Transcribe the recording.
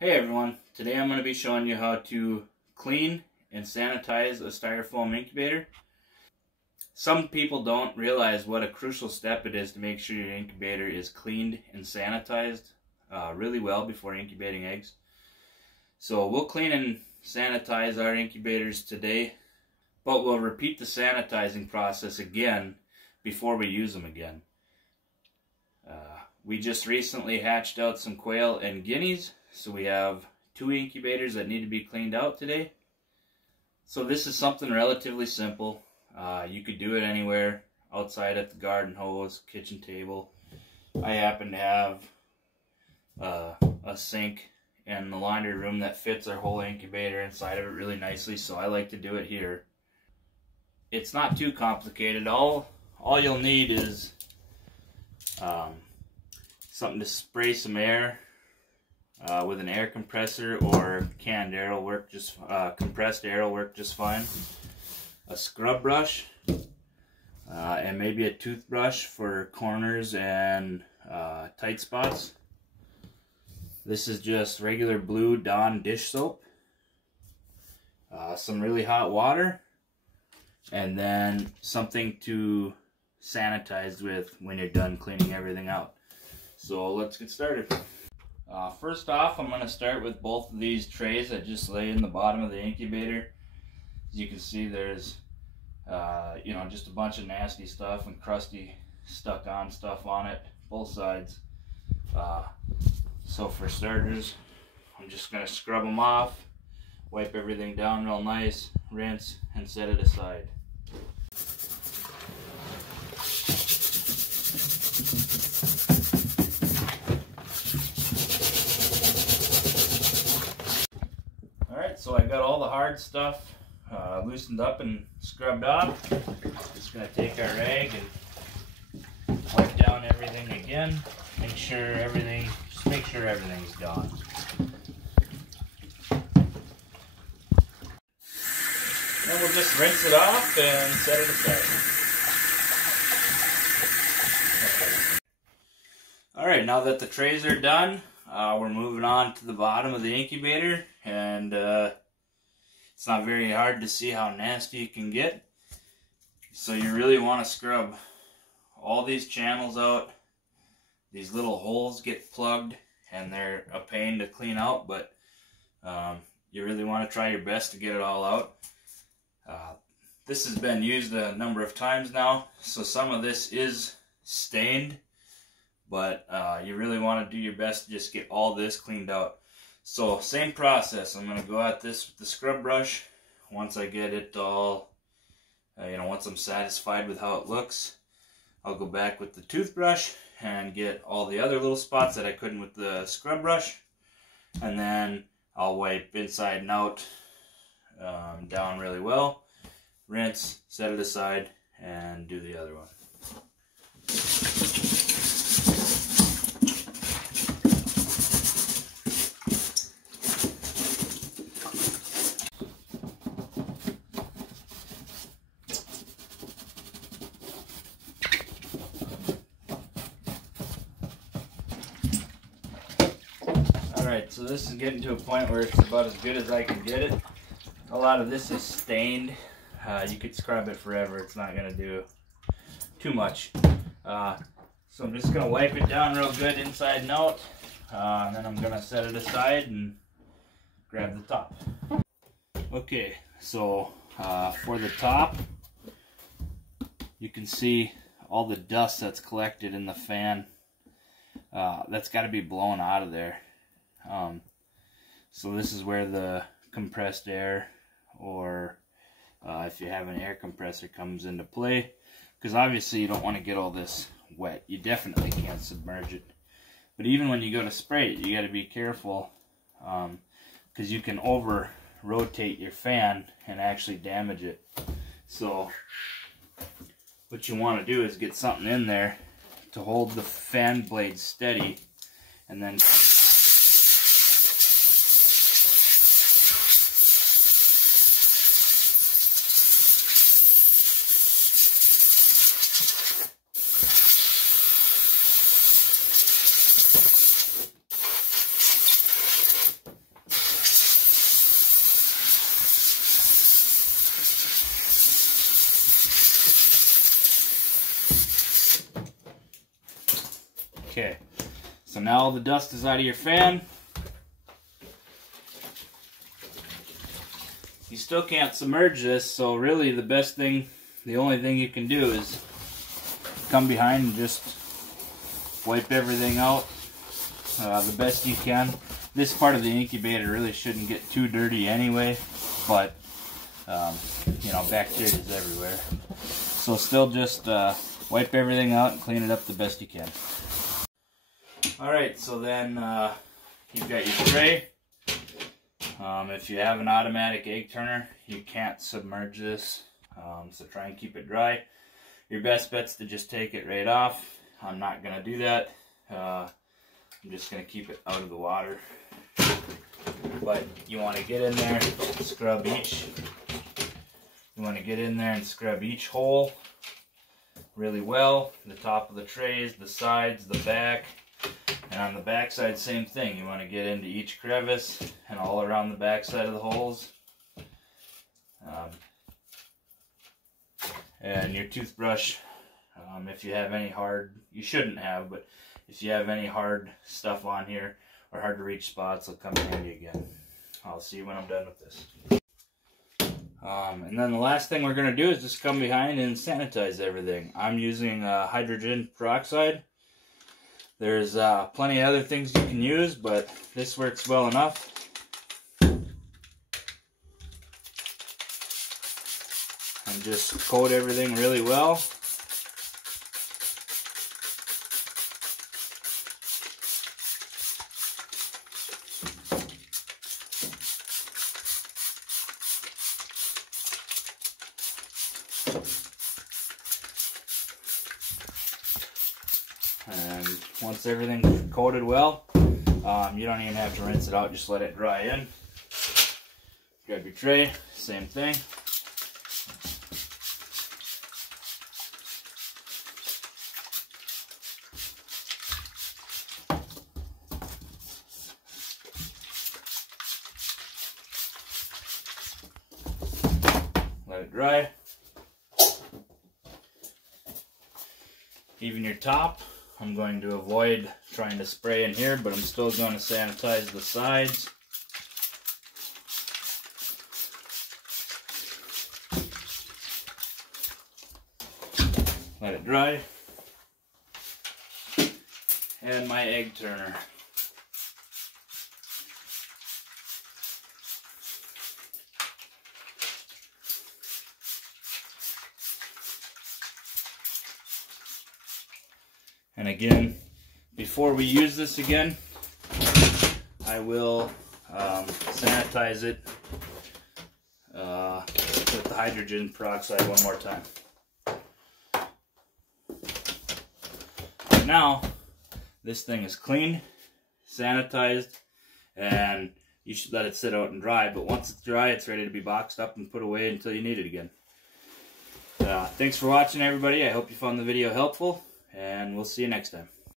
Hey everyone, today I'm going to be showing you how to clean and sanitize a styrofoam incubator. Some people don't realize what a crucial step it is to make sure your incubator is cleaned and sanitized really well before incubating eggs. So we'll clean and sanitize our incubators today, but we'll repeat the sanitizing process again before we use them again. We just recently hatched out some quail and guineas, so we have 2 incubators that need to be cleaned out today. So this is something relatively simple. You could do it anywhere, outside at the garden hose, kitchen table. I happen to have a sink in the laundry room that fits our whole incubator inside of it really nicely, so I like to do it here. It's not too complicated. All you'll need is something to spray some air with an air compressor, or canned air will work just compressed air will work just fine. A scrub brush and maybe a toothbrush for corners and tight spots. This is just regular blue Dawn dish soap. Some really hot water, and then something to sanitize with when you're done cleaning everything out. So let's get started. First off, I'm going to start with both of these trays that just lay in the bottom of the incubator. As you can see, there's just a bunch of nasty stuff and crusty stuck on stuff on it, both sides. So for starters, I'm just going to scrub them off, wipe everything down real nice, rinse, and set it aside. So I got all the hard stuff loosened up and scrubbed off. Just going to take our rag and wipe down everything again. Make sure everything's gone. Then we'll just rinse it off and set it aside. Alright, now that the trays are done, we're moving on to the bottom of the incubator, and it's not very hard to see how nasty it can get. So you really want to scrub all these channels out. These little holes get plugged and they're a pain to clean out, but you really want to try your best to get it all out. This has been used a number of times now, so some of this is stained, but you really want to do your best to just get all this cleaned out. So same process. I'm going to go at this with the scrub brush. Once I get it all, once I'm satisfied with how it looks, I'll go back with the toothbrush and get all the other little spots that I couldn't with the scrub brush. And then I'll wipe inside and out down really well, rinse, set it aside, and do the other one. Alright, so this is getting to a point where it's about as good as I can get it. A lot of this is stained. You could scrub it forever. It's not going to do too much. So I'm just going to wipe it down real good inside and out. And then I'm going to set it aside and grab the top. Okay, so for the top, you can see all the dust that's collected in the fan. That's got to be blown out of there. So this is where the compressed air, or if you have an air compressor, comes into play, because obviously you don't want to get all this wet. You definitely can't submerge it, but even when you go to spray it, you got to be careful, because you can over rotate your fan and actually damage it. So what you want to do is get something in there to hold the fan blade steady, and then Okay, so now all the dust is out of your fan. You still can't submerge this, so really the only thing you can do is come behind and just wipe everything out the best you can. This part of the incubator really shouldn't get too dirty anyway, but you know, bacteria is everywhere. So still just wipe everything out and clean it up the best you can. Alright, so then you've got your tray. If you have an automatic egg turner, you can't submerge this, so try and keep it dry. Your best bet's to just take it right off. I'm not going to do that. I'm just going to keep it out of the water. But you want to get in there, scrub each. You want to get in there and scrub each hole really well. The top of the trays, the sides, the back. And on the back side, same thing. You want to get into each crevice and all around the back side of the holes. And your toothbrush, if you have any hard, you shouldn't have, but if you have any hard stuff on here or hard to reach spots, it'll come in handy again. I'll see you when I'm done with this. And then the last thing we're going to do is just come behind and sanitize everything. I'm using hydrogen peroxide. There's plenty of other things you can use, but this works well enough. And just coat everything really well. And once everything's coated well, you don't even have to rinse it out, just let it dry in. Grab your tray, same thing. Let it dry. Even your top. I'm going to avoid trying to spray in here, but I'm still going to sanitize the sides. Let it dry. And my egg turner. And again, before we use this again, I will sanitize it with the hydrogen peroxide one more time. But now, this thing is clean, sanitized, and you should let it sit out and dry. But once it's dry, it's ready to be boxed up and put away until you need it again. Thanks for watching, everybody. I hope you found the video helpful. And we'll see you next time.